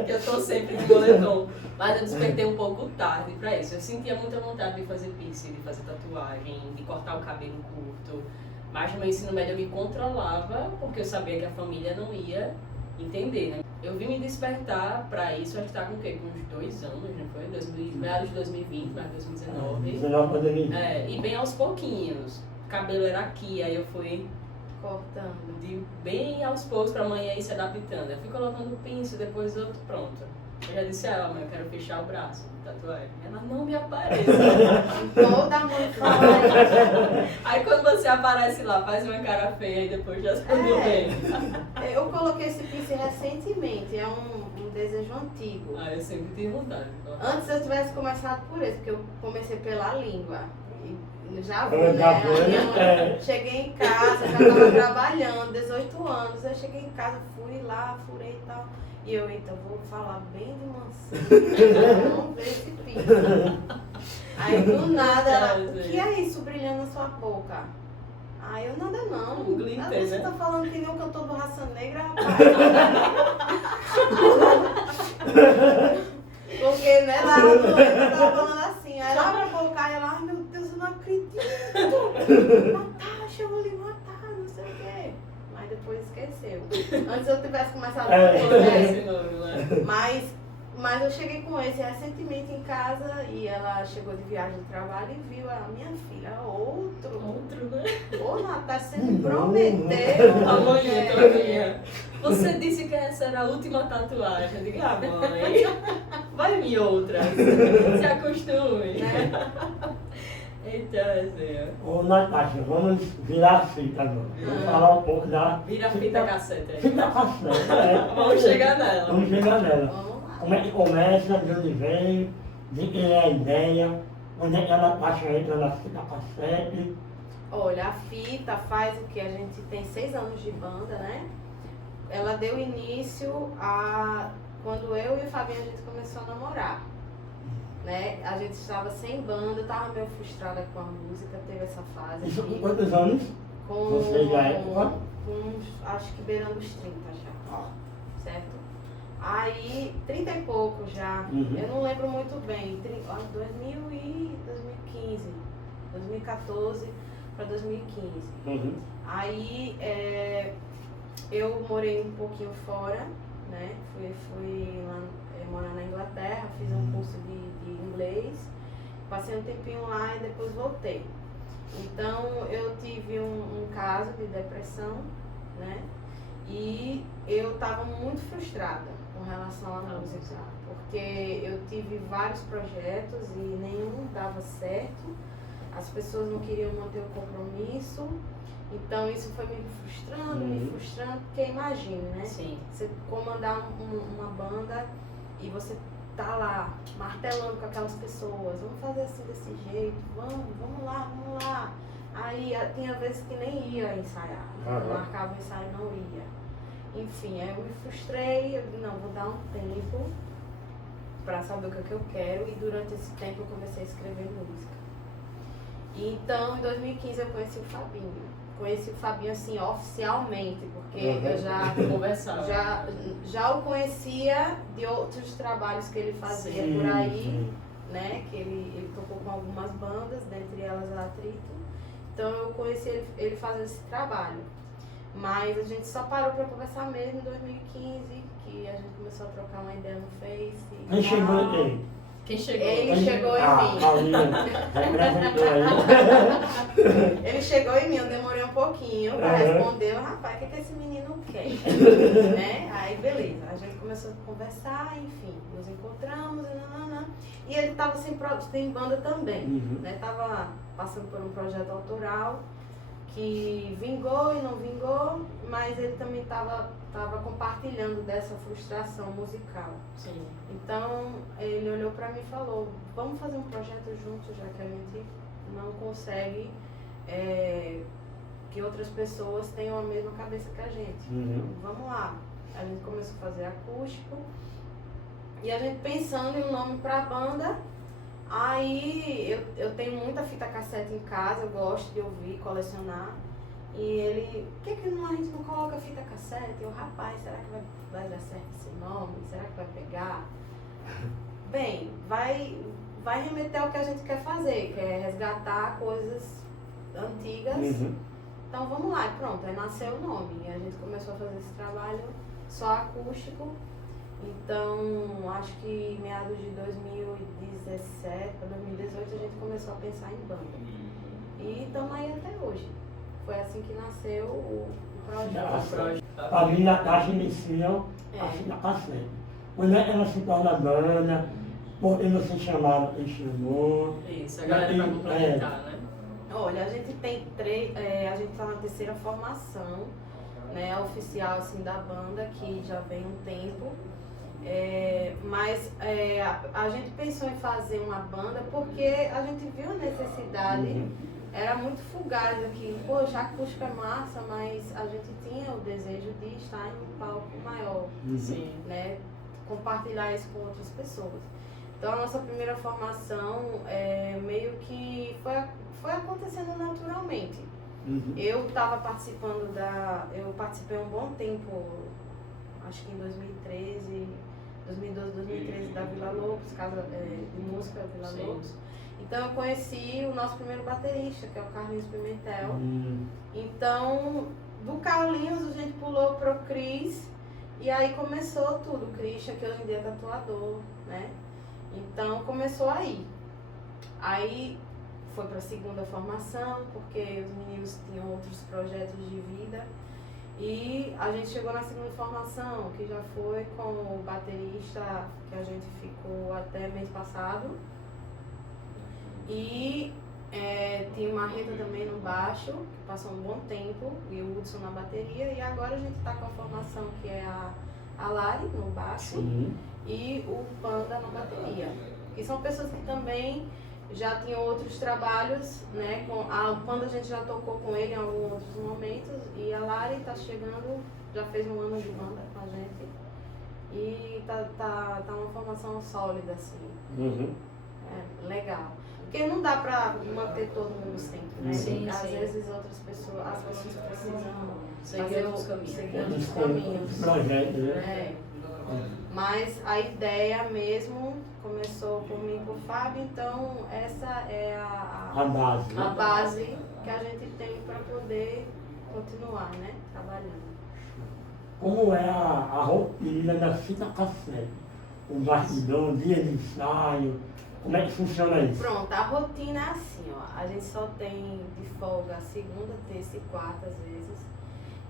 Que eu tô sempre de moletom. Mas eu despertei um pouco tarde pra isso. Eu sentia muita vontade de fazer piercing, de fazer tatuagem, de cortar o cabelo curto. Mas no meu ensino médio eu me controlava porque eu sabia que a família não ia entender, né? Eu vim me despertar pra isso, acho que tá com o quê? Com uns 2 anos, não foi? Meados de 2020, mais 2019. E bem aos pouquinhos. O cabelo era aqui, aí eu fui cortando. Bem aos poucos pra amanhã ir se adaptando. Eu fui colocando o pinço, depois outro, pronto. Eu já disse a ela, mãe, eu quero fechar o braço, tatuagem. Ela, não me apareça. Toda mãe fala isso. Aí quando você aparece lá, faz uma cara feia e depois já tudo bem. Eu coloquei esse piercing recentemente, é um desejo antigo. Ah, eu sempre tive vontade. Antes eu tivesse começado por esse, porque eu comecei pela língua. E já vou, Eu já né? vou, Aí cheguei em casa, já estava trabalhando, 18 anos. Eu cheguei em casa, fui lá, furei e tal. E eu, eita, vou falar bem de mansinho, não ver esse piercing. Aí do nada, ela, o que é isso brilhando na sua boca? Aí eu, nada não. Um glitter, Às vezes né? você tá falando que nem o cantor do Raça Negra, rapaz. Porque, né, lá eu tava falando assim, aí lá pra boca, ela, ai meu Deus, eu não acredito. Natasha, eu vou lhe matar, não sei o quê. Mas depois esqueceu. Antes eu tivesse começado por Esse ele, nome, né? mas eu cheguei com esse recentemente em casa e ela chegou de viagem de trabalho e viu a minha filha, Outro, né? Ô, Natasha, você me prometeu. Amanhã, Toninha. Você disse que essa era a última tatuagem. Eu digo, ah, mãe, vai vir outra. Se acostume. Né? Eita, Zé. Ô, Natasha, vamos virar a fita agora. Vamos falar um pouco da Vira a fita cassete aí. fita cassete. Vamos chegar nela. Vamos chegar nela. Vamos lá. Como é que começa, de onde vem, de quem é a ideia, onde é que a Natasha entra na fita cassete. Olha, a fita faz o que? A gente tem 6 anos de banda, né? Ela deu início a quando eu e o Fabinho a gente começou a namorar. Né? A gente estava sem banda, eu estava meio frustrada com a música, teve essa fase. Isso com aqui. quantos anos? Com, Você já é quanto? com acho que beirando os 30 já, certo? Aí, 30 e pouco já, Uhum. eu não lembro muito bem, 2015, 2014 para 2015. Uhum. Aí, eu morei um pouquinho fora, né? Fui lá, morar na Inglaterra, fiz um curso de inglês, passei um tempinho lá e depois voltei. Então eu tive um caso de depressão, né? E eu estava muito frustrada com relação à música, porque eu tive vários projetos e nenhum dava certo, as pessoas não queriam manter o compromisso. Então isso foi me frustrando, porque imagine, né? Sim. Você comandar uma banda e você tá lá martelando com aquelas pessoas, vamos fazer assim desse jeito, vamos lá. Aí tinha vezes que nem ia ensaiar, marcava o ensaio e não ia. Enfim, aí eu me frustrei, eu disse, não, vou dar um tempo para saber o que eu quero e durante esse tempo eu comecei a escrever música. E então em 2015 eu conheci o Fabinho. Conheci o Fabinho assim oficialmente, porque eu já o conhecia de outros trabalhos que ele fazia por aí, né? Que ele tocou com algumas bandas, dentre elas a Atrito. Então eu conheci ele fazendo esse trabalho. Mas a gente só parou para conversar mesmo em 2015, que a gente começou a trocar uma ideia no Face. Quem chegou ele? Quem chegou? Ele chegou em mim. Paulinha, representou aí. Ele chegou em mim, eu demorei um pouquinho para responder, rapaz, o que esse menino quer? Né? Aí beleza, a gente começou a conversar, enfim, nos encontramos e ele estava sem banda também, né? Tava passando por um projeto autoral que vingou e não vingou, mas ele também estava compartilhando dessa frustração musical. Sim. Então ele olhou para mim e falou, vamos fazer um projeto juntos, já que a gente não consegue que outras pessoas tenham a mesma cabeça que a gente. Vamos lá. A gente começou a fazer acústico e a gente pensando em um nome para a banda. Aí eu tenho muita fita cassete em casa, eu gosto de ouvir, colecionar. E ele, por que a gente não coloca fita cassete? Eu, rapaz, será que vai dar certo esse nome? Será que vai pegar? Bem, vai remeter ao que a gente quer fazer, que é resgatar coisas antigas. Então vamos lá, e pronto, aí nasceu o nome. E a gente começou a fazer esse trabalho só acústico. Então, acho que meados de 2017 para 2018 a gente começou a pensar em banda. E estamos aí até hoje. Foi assim que nasceu o projeto. Para mim, Natasha iniciou a fita cassete. Quando é que ela se torna banda? Por que você chamava e chamou? Isso, a galera pra complementar, né? Olha, a gente tem a gente tá na terceira formação, né, oficial assim da banda, que já vem um tempo. Mas a gente pensou em fazer uma banda porque a gente viu a necessidade, era muito fugaz aqui. Poxa, a acústica é massa, mas a gente tinha o desejo de estar em um palco maior, Sim. né, compartilhar isso com outras pessoas. Então a nossa primeira formação meio que foi acontecendo naturalmente. Eu estava participando eu participei um bom tempo, acho que em 2012, 2013, da Vila Lobos, Casa de Música Vila Sim. Lobos. Então eu conheci o nosso primeiro baterista, que é o Carlinhos Pimentel. Então, do Carlinhos a gente pulou pro Cris, e aí começou tudo. O Christian, que hoje em dia é tatuador, né? Então começou aí. Aí foi para a segunda formação, porque os meninos tinham outros projetos de vida. E a gente chegou na segunda formação, que já foi com o baterista, que a gente ficou até mês passado. E tinha o Marreta também no baixo, que passou um bom tempo, e o Hudson na bateria. E agora a gente está com a formação que é a Lari no baixo. Sim. E o Panda na bateria. Que são pessoas que também já tinham outros trabalhos, né? O Panda a gente já tocou com ele em alguns outros momentos, e a Lari está chegando, já fez um ano de banda com a gente, e tá uma formação sólida, assim. Legal. Porque não dá pra manter todo mundo sempre, né? Sim, Às sim. vezes as pessoas precisam Seguir outros caminhos. seguir outros caminhos. Projeto, né? Mas a ideia mesmo começou por mim e por Fábio, então essa é A base. a base que a gente tem para poder continuar, né, trabalhando. Como é a rotina da fita cassete? O bastidão, dia de ensaio, como é que funciona isso? Pronto, a rotina é assim, ó, a gente só tem de folga segunda, terça e quarta às vezes,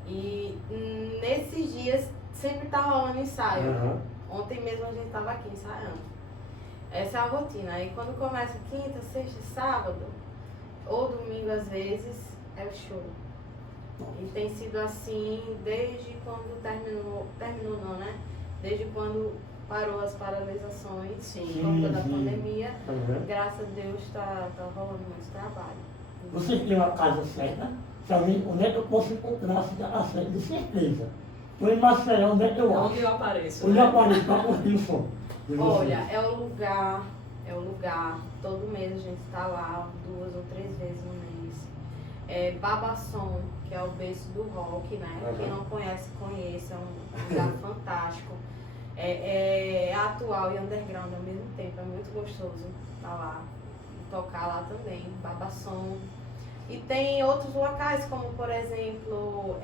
e nesses dias sempre tá rolando ensaio. Ontem mesmo a gente tava aqui ensaiando. Essa é a rotina. Aí quando começa quinta, sexta, sábado, ou domingo às vezes, é o show. E tem sido assim desde quando terminou não, né? Desde quando parou as paralisações por conta da pandemia. Graças a Deus tá rolando muito trabalho. Você tem uma casa certa? Sabe onde é que eu posso encontrar a fita cassete? De certeza. Estou em Maceió, onde é que eu acho? Onde eu apareço? Onde eu apareço para curtir o som? Olha, é o lugar. Todo mês a gente está lá 2 ou 3 vezes no mês. Babassom, que é o berço do rock, né? Quem não conhece, conheça, é um lugar fantástico. É atual e underground ao mesmo tempo, é muito gostoso estar lá e tocar lá também, Babassom. E tem outros locais, como por exemplo,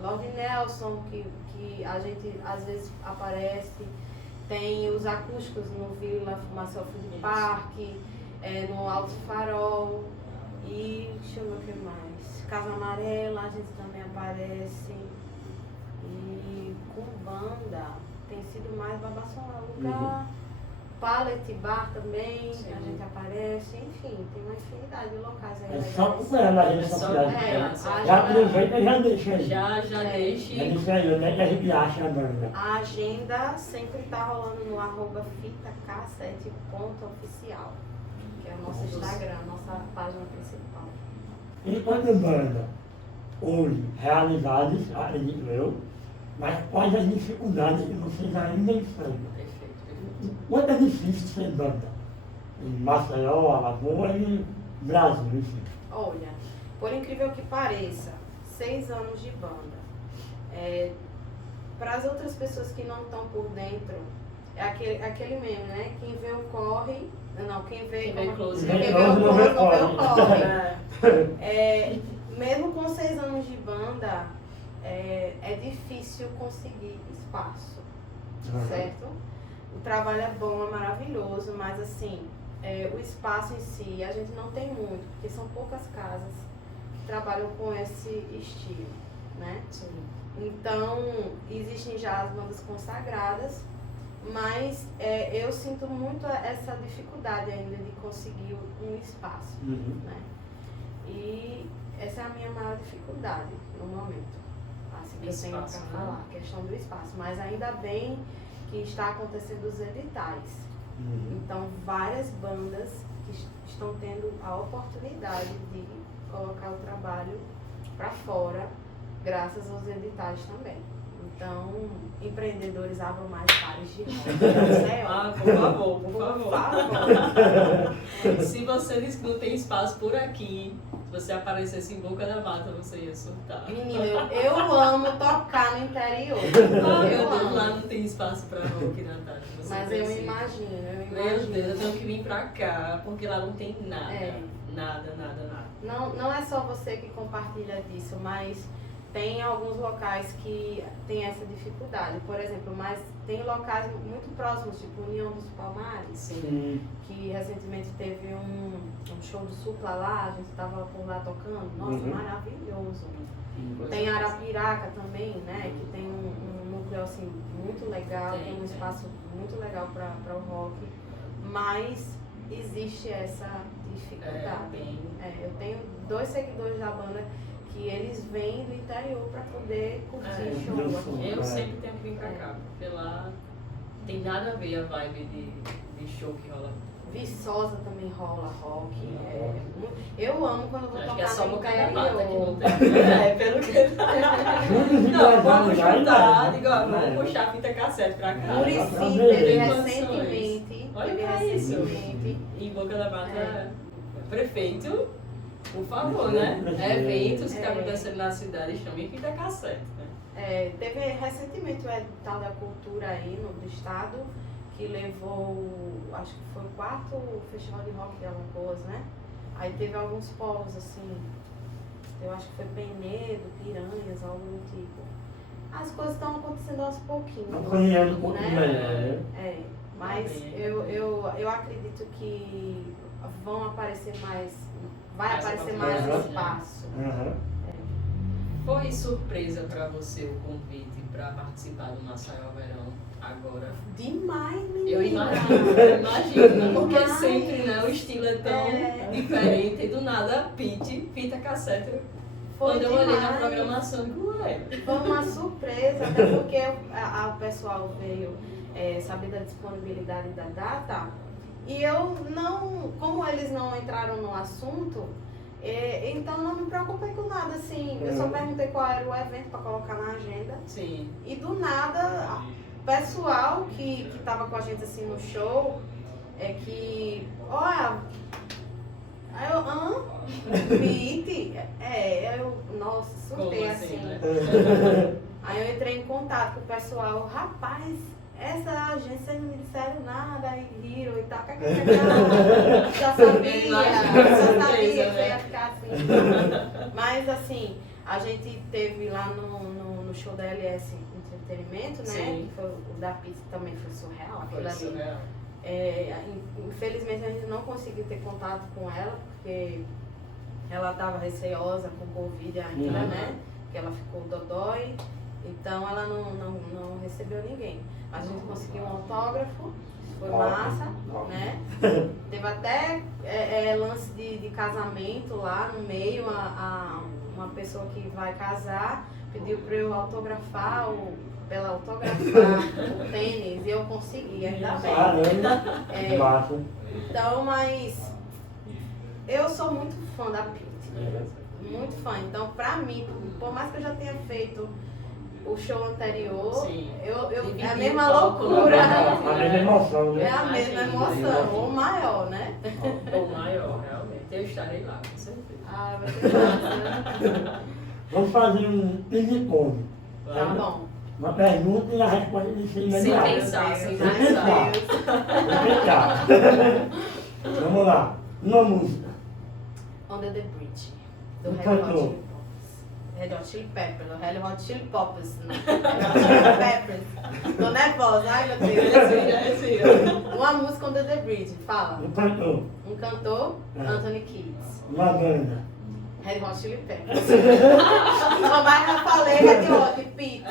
Lord Nelson, que a gente às vezes aparece. Tem os acústicos no Vila Maceió Food Park, no Alto Farol. E deixa eu ver o que mais. Casa Amarela, a gente também aparece. E com banda, tem sido mais Babassom, lugar. Pallet Bar também, Sim. a gente aparece, enfim, tem uma infinidade de locais aí. É só procurar na rede social. Já aproveita e já deixa aí. Já deixe. Já deixa aí, onde é que a gente acha a banda? A agenda sempre está rolando no @fitacasete.oficial, que é o nosso Instagram, nossa página principal. Enquanto banda, hoje, realidades, acredito eu, mas quais as dificuldades que vocês ainda enfrentam? Quanto é difícil ser banda? Em Maceió, Alagoas e Brasil, enfim. Olha, por incrível que pareça, 6 anos de banda. Para as outras pessoas que não estão por dentro, é aquele meme, né? Quem vê o corre. Não, quem vê o close não vê o corre. Mesmo com 6 anos de banda, é difícil conseguir espaço, certo? O trabalho é bom, é maravilhoso, mas assim, o espaço em si a gente não tem muito, porque são poucas casas que trabalham com esse estilo, né? Sim. Então, existem já as bandas consagradas, mas eu sinto muito essa dificuldade ainda de conseguir um espaço, né? E essa é a minha maior dificuldade no momento, assim, que eu tenho para falar, a questão do espaço. Mas ainda bem que está acontecendo os editais. Então, várias bandas que estão tendo a oportunidade de colocar o trabalho para fora, graças aos editais também. Então, empreendedores abram mais pares de roda. Por favor, por favor. Se você diz que não tem espaço por aqui, se você aparecesse em Boca da Mata, você ia surtar. Menina, eu amo tocar no interior. Meu Deus, lá não tem espaço para rock, Natália. Mas eu imagino. Meu Deus, eu tenho que vir pra cá, porque lá não tem nada. É. Nada. Não é só você que compartilha disso, mas tem alguns locais que tem essa dificuldade. Por exemplo, mas tem locais muito próximos, tipo União dos Palmares, Sim. que recentemente teve um show do Supla lá, a gente estava por lá tocando. Nossa, maravilhoso. Tem Arapiraca também, né? Que tem um núcleo assim, muito legal, tem um espaço muito legal para o rock, mas existe essa dificuldade. Eu tenho 2 seguidores da banda que eles vêm do interior para poder curtir o show aqui. Eu sempre tenho que vir pra cá, porque lá tem nada a ver a vibe de show que rola. Viçosa também rola rock. Eu amo quando eu vou Acho tocar que é só no Boca da Mata que não interior. tem. Pelo que... Não, vamos juntar, digo, vamos puxar a fita cassete pra cá. Muricy Tem teve condições. recentemente. Olha pra isso. Em Boca da Mata, prefeito, por favor, né? Eventos que estão acontecendo na cidade, chamem fita cassete, né? Teve recentemente o edital da cultura aí do estado, que levou, acho que foi o 4º Festival de Rock de Alagoas, né? Aí teve alguns povos, assim, eu acho que foi Penedo, Piranhas, algo do tipo. As coisas estão acontecendo aos pouquinhos. Acompanhando um pouco melhor, né? Mas eu acredito que vão aparecer mais, vai aparecer mais espaço. Foi surpresa pra você o convite pra participar do Maceió Verão agora? Demais, menina. Eu imagino, porque Demais. sempre, né, o estilo é tão diferente e do nada, fita cassete. Quando eu olhei na programação, foi uma surpresa, até porque o pessoal veio saber da disponibilidade da data e eu não, como eles não entraram no assunto, então não me preocupei com nada, assim. Eu só perguntei qual era o evento para colocar na agenda. Sim. E do nada, o pessoal que tava com a gente assim no show, olha, aí eu, beat? Nossa, surtei assim. Né? Aí eu entrei em contato com o pessoal, rapaz, essa agência não me disseram nada, aí riram e tal, já sabia que ia ficar assim. Mas assim, a gente teve lá no show da LS Entretenimento, né? Sim. Que foi, o da pizza também foi surreal. Foi surreal. Infelizmente a gente não conseguiu ter contato com ela, porque ela estava receosa com Covid ainda, né? Que ela ficou dodói, então ela não recebeu ninguém. Mas a gente conseguiu um autógrafo, foi massa, né? Teve até lance de casamento lá no meio, uma pessoa que vai casar pediu para eu autografar pra ela autografar o tênis e eu consegui, ainda bem. Massa. Então, mas eu sou muito fã da Pitty, muito fã. Então, pra mim, por mais que eu já tenha feito o show anterior, é a mesma loucura. A mesma emoção, né? É a mesma emoção, ou maior, né? Ou maior, realmente. Eu estarei lá, com certeza. Ah, vai ser massa. Vamos fazer um ping-pong. Tá bom. Uma pergunta e a resposta de ser imediata. Sem Meu pensar. Deus. Pensar. Vamos lá. Uma música. Under the Bridge, do Um Red cantor. Hot Chili Peppers. Red Hot Chili Peppers, do Red Hot Chili Peppers, não. Red Hot Chili Peppers. Tô nervosa, ai meu Deus. Uma música Under the Bridge, fala. Um cantor. Um cantor, Anthony Kiedis. Uma banda. Red Hot Chili Peppers. Só mais já falei Red Hot, Pitty.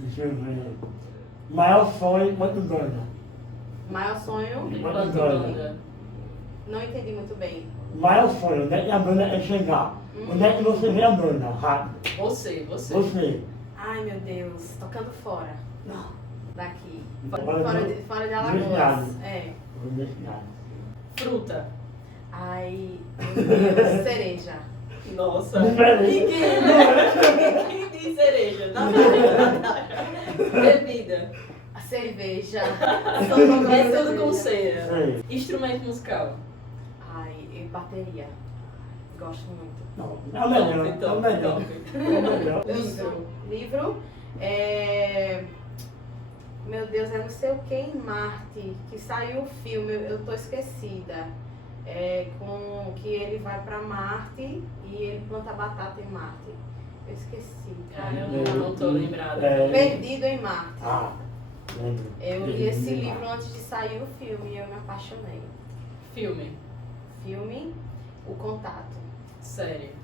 Deixa eu ver. Maior sonho enquanto banda. Maior sonho, Enquanto banda. não entendi muito bem. Maior sonho, onde é que a banda é chegar? Onde é que você vê a banda? Rápido. Você. Você. Ai meu Deus, tocando fora. Não, daqui. Fora Fora de do Alagoas. estado. É. Fruta. Ai, meu Deus, cereja. Nossa. Diferente. Quem diz cereja? Bebida. A cerveja. É tudo com ceia. Sei. Instrumento musical. Ai, e bateria. Gosto muito. Não, é o melhor. É o melhor. É o melhor. Livro. Meu Deus, é não sei o que em Marte, que saiu o filme, eu tô esquecida. Com que ele vai pra Marte e ele planta batata em Marte. Eu esqueci. Eu não tô lembrada. Perdido em Marte. Ah, lembro. Eu li esse livro antes de sair o filme e eu me apaixonei. Filme. Filme, O Contato. Série.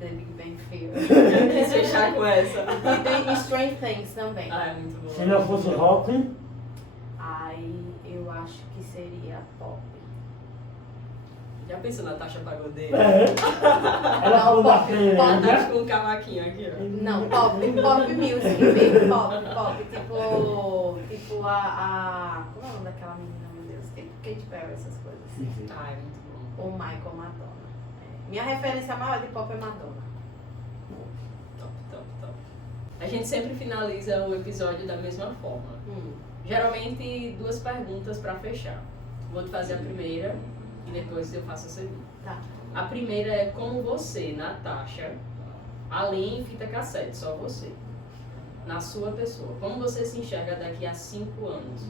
The Big Bang Theory. Eu quis fechar com essa. E tem Strange Things também. Ah, é muito bom. Se não fosse rock, Aí eu acho que seria pop. Já pensou na Natasha Pagodeira? ela falou da pop, Natasha cereja. com um cavaquinho aqui, ó. Não, pop music mesmo, pop, tipo a como é o nome daquela menina, meu Deus, tipo Katy Perry, essas coisas assim. Ah, é muito bom. Ou Michael Madonna. Minha referência maior de pop é Madonna. Top. A gente sempre finaliza o episódio da mesma forma. Geralmente 2 perguntas pra fechar. Vou te fazer a primeira e depois eu faço a segunda. Tá. A primeira é como você, Natasha, além em fita cassete, só você, na sua pessoa. Como você se enxerga daqui a 5 anos?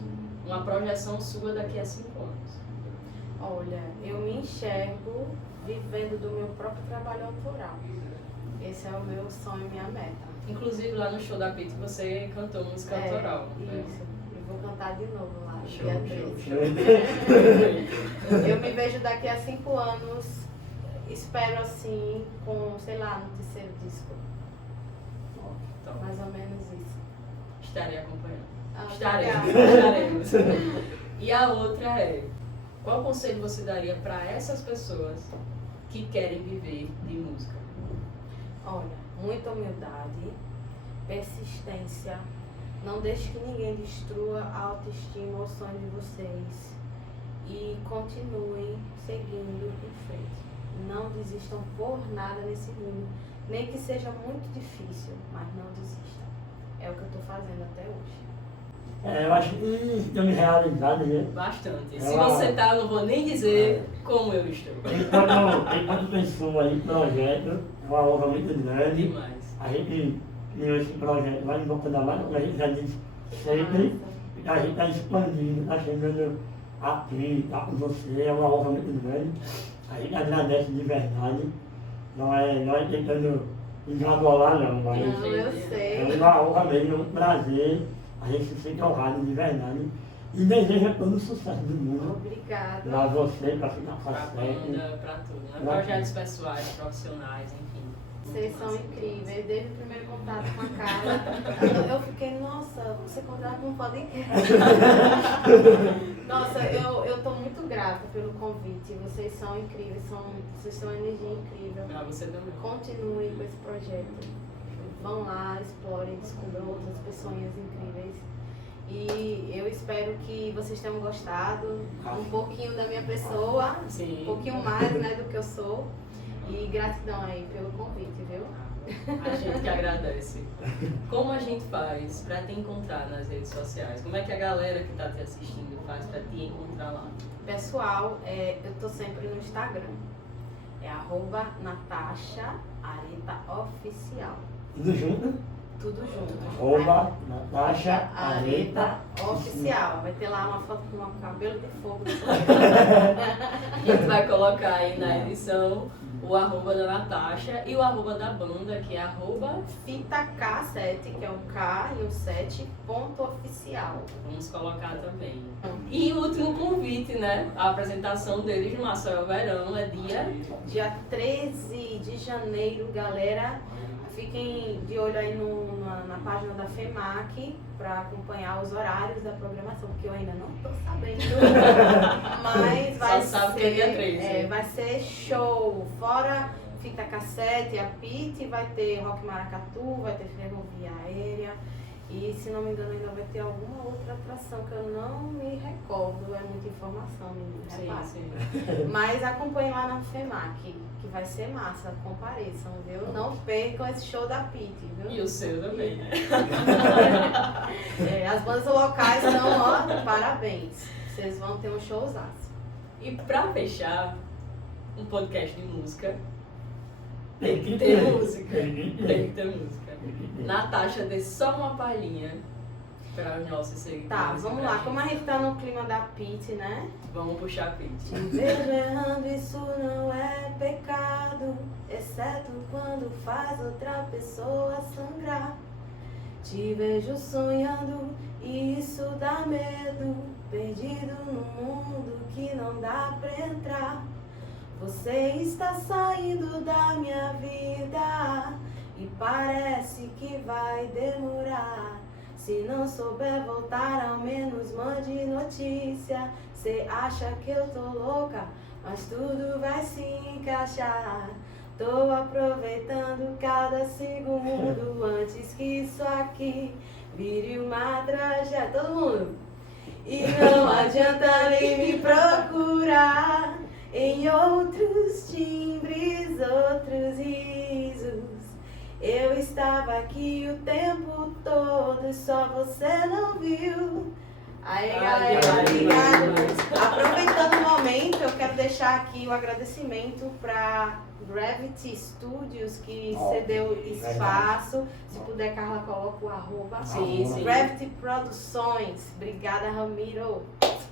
Uma projeção sua daqui a 5 anos. Olha, eu me enxergo vivendo do meu próprio trabalho autoral. Esse é o meu sonho, minha meta. Inclusive lá no show da Pit você cantou música autoral. Né? Isso. Eu vou cantar de novo lá, Show, dia 13. show. Eu me vejo daqui a 5 anos, espero assim, com, sei lá, no terceiro disco. Top. Mais ou menos isso. Estarei acompanhando. Obrigada. Estaremos. E a outra é, qual conselho você daria para essas pessoas que querem viver de música? Olha, muita humildade, persistência, não deixe que ninguém destrua a autoestima ou o sonho de vocês e continuem seguindo em frente. Não desistam por nada nesse mundo, nem que seja muito difícil, mas não desistam. É o que eu estou fazendo até hoje. Eu acho que eu me realizado, né? Bastante. Se você tá, eu não vou nem dizer como eu estou. Enquanto pessoa aí, projeto, é uma honra muito grande. Demais. A gente criou esse projeto lá em Boca da Mata, como a gente já disse sempre, e a gente está expandindo, está chegando aqui, está com você, é uma honra muito grande. A gente agradece de verdade, não é tentando engabolar não, mas Não, eu sei. é uma honra mesmo, é um prazer, a gente se sente honrado de verdade e deseja todo o sucesso do mundo. Obrigada. Pra você, pra ficar Pra fazendo. banda, pra tudo. Né? Pra Projetos pessoais, profissionais, enfim. Vocês são incríveis, desde o primeiro contato com a Carla. Eu fiquei, nossa, você contrata um podcast. Nossa, eu tô muito grata pelo convite. Vocês são incríveis, vocês têm uma energia incrível. Pra você também. Continuem com esse projeto. Vão lá, explorem, descubram outras pessoas incríveis. E eu espero que vocês tenham gostado um pouquinho da minha pessoa, Sim. um pouquinho mais, né, do que eu sou. E gratidão aí pelo convite, viu? A gente que agradece. Como a gente faz pra te encontrar nas redes sociais? Como é que a galera que tá te assistindo faz pra te encontrar lá? Pessoal, eu tô sempre no Instagram. É @NatashaAretaOficial. Tudo junto? Tudo junto. Arroba Natasha Areta Oficial. Vai ter lá uma foto com um cabelo de fogo. A gente vai colocar aí na edição o arroba da Natasha e o arroba da banda, que é arroba. Fita K7, que é um K e um 7, ponto oficial. Vamos colocar também. E o último convite, né? A apresentação deles no Maceió Verão é dia. Dia 13 de janeiro, galera. Fiquem de olho aí na página da FEMAC para acompanhar os horários da programação, porque eu ainda não tô sabendo. Mas vai Só sabe que é dia 13. vai ser show. Fora fita cassete, apite, vai ter Rock Maracatu, vai ter Ferrovia Aérea. E, se não me engano, ainda vai ter alguma outra atração que eu não me recordo. É muita informação, menina. Sim. Mas acompanhem lá na FEMAC, que vai ser massa. Compareçam, viu? Não percam esse show da Pete, viu? E o seu também, né? As bandas locais estão, ó, parabéns. Vocês vão ter um showzaço. E pra fechar um podcast de música, Tem que ter ter. música. Tem que ter. Tem que ter música. Natasha, dê só uma palhinha para os nossos seguidores. Tá, vamos pra lá. gente. Como a gente tá no clima da Pete, né? Vamos puxar a Pete. Te vejo errando, isso não é pecado, exceto quando faz outra pessoa sangrar. Te vejo sonhando e isso dá medo, perdido num mundo que não dá pra entrar. Você está saindo da minha vida e parece que vai demorar. Se não souber voltar, ao menos mande notícia. Cê acha que eu tô louca, mas tudo vai se encaixar. Tô aproveitando cada segundo antes que isso aqui vire uma tragédia. Todo mundo! E não adianta nem me procurar em outros timbres, outros risos. Eu estava aqui o tempo todo, só você não viu. Aí, galera, obrigada. Aproveitando o momento, eu quero deixar aqui o agradecimento para Gravity Studios, que cedeu espaço. Se puder, Carla, coloca o arroba. Sim. Gravity Produções. Obrigada, Ramiro.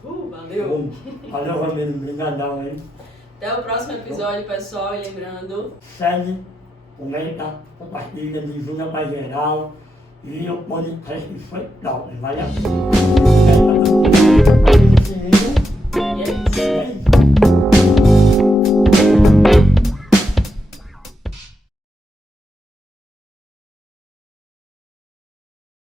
Valeu. Valeu, Ramiro. Obrigadão, hein? Até o próximo episódio, pessoal. E lembrando... Segue, comenta, compartilha, divulga para geral. E o podcast foi top. Vale a pena.